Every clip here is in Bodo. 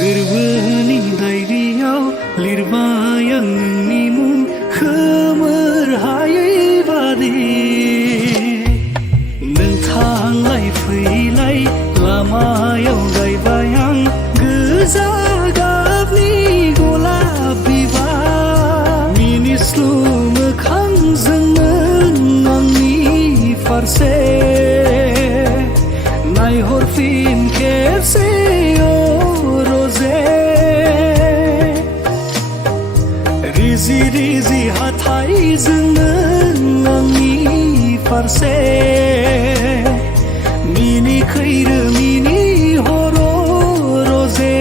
गोरबोनि डायरियाव लिरबाय आं नोंनि मुं खोमोर हायै बादि नों थांलाय फैलाय लामायाव गायबाय आं गोजा गाबनि गलाब बिबार मिनिस्लु मोखांजोंनो आंनि फारसे नायहरफिन खेबसे रिजि रिजि हाथाइजोंनो आंनि फारसे मिनि खैरो मिनि हर रजे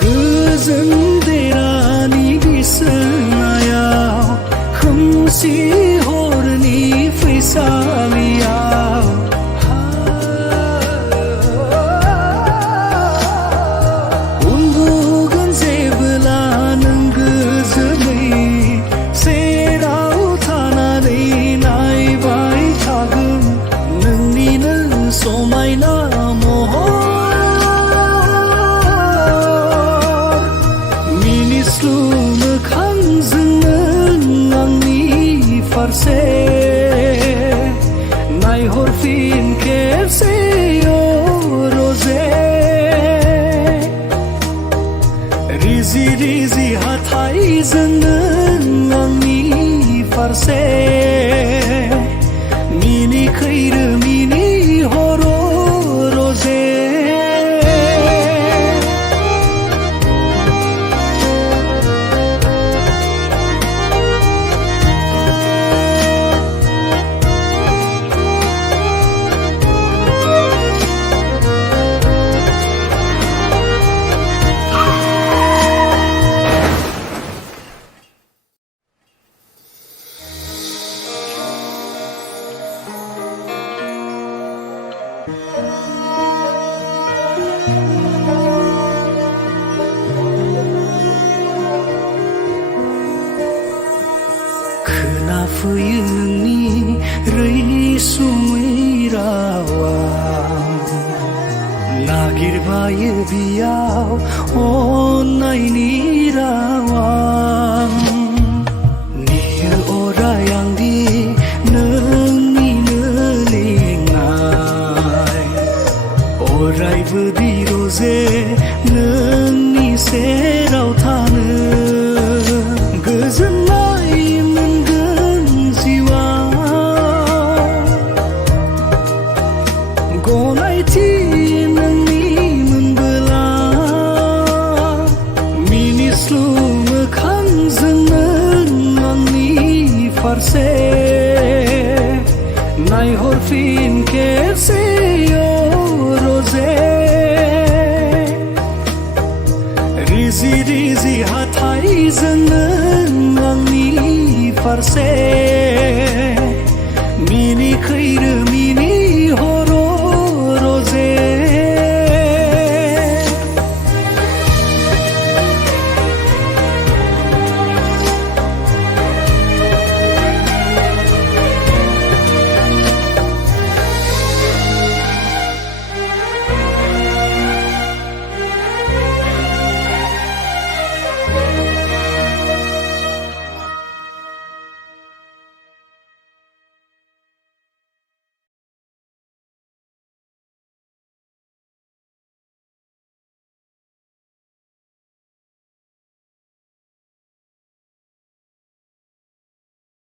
गोजोन देरानि बिसनायाव खोमसि हरनि फैसालियाव उन्दुगोन जेबोला नों गोजोनै सेराव थानानै नायबाय थागोन नोंनिनो समायना महर मिनिस्लु मोखांजोंनो आंनि फारसे नायहरफिन खेबसे रजे रिजि रिजि हाथाइजोंनो आंनि फारसे मिनि खैरो मिनि हर रजे खोनाफैयो नोंनि रैसुमै रावा नागिरबायो बियाव अननायनि रावा नेयो अराय आंदि नोंनिनो लेंनाय अरायबो बिरजे नोंनि सेराव थानो गोजोननाय मोनगोन जिउआव गनायथि नोंनि मोनबोला मिनिस्लु मोखांजोंनो आंनि फारसे नायहरफिन खेबसे रजे रिजि रिजि हाथाइजोंनो आंनि फारसे